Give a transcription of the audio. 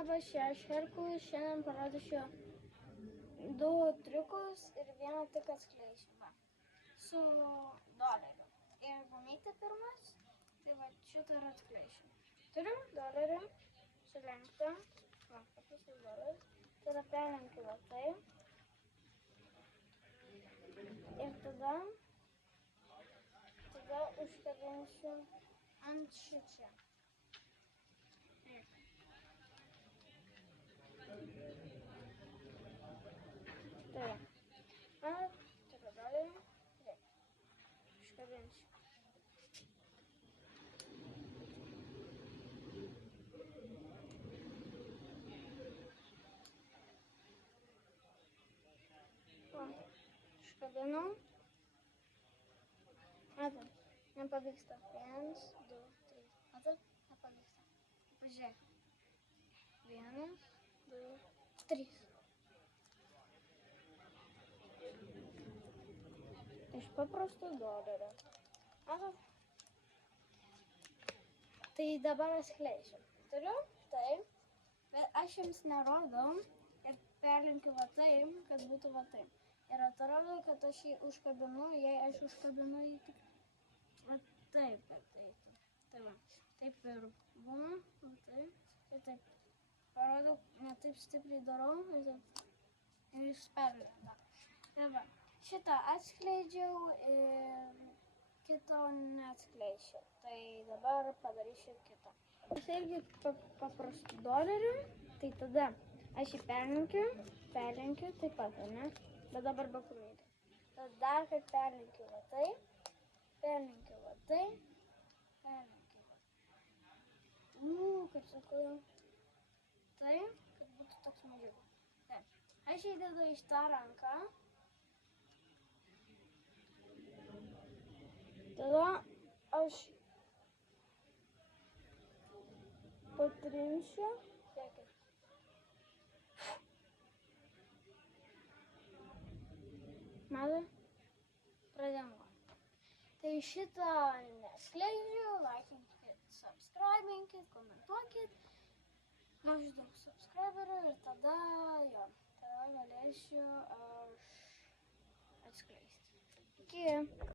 Labas, aš Herkulis, šiandien parodysiu 2 triukus ir vieną tik atskleisiu. Va. Su doleriu. Ir mamytė pirmas, tai va šitą ir atskleisiu. Turiu dolerį sulenktą, va, paprastas doleris, tada perlenkiu va taip. Ir tada užkabinsiu ant šičia. Tai, turiu dolerį, taip, užkabinsiu. Užkabinau. Matot, nepavyksta. 1, 2, 3. Matot, nepavyksta. Pažiūrėk. 1, 2, 3. Iš paprasto dolerio. Matot? Tai dabar atskleisiu. Turiu taip, bet aš jums nerodau ir perlenkiu va taip, kad būtų va taip. Ir atrodo, kad aš jį užkabinu, jei aš užkabinu jį tik va taip, bet eitų. Tai va, taip ir būna, va taip, ir taip. Parodau, ne taip stipriai darau, ir taip, ir jis perlenda. Ir va, šitą atskleidžiau ir kito neatskleisiu. Tai dabar padarysiu kitą. Aš irgi paprastu doleriu, tai tada aš jį perlenkiu taip pat, ne? Bet dabar be klaidų. Tada dar kad perlenkiu va taip, perlenkiu va taip, perlenkiu va. Kaip sakau, taip, kad būtų toks mažiukas. Taip, aš įdedu iš tą ranką. Tada aš patrinsiu. Matai? Pradėjom. Tai šitą neskleidžiu, laikinkit, subscribinkit, komentuokit. Gausiu daug subscriberių ir tada galėsiu aš atskleisti. Iki.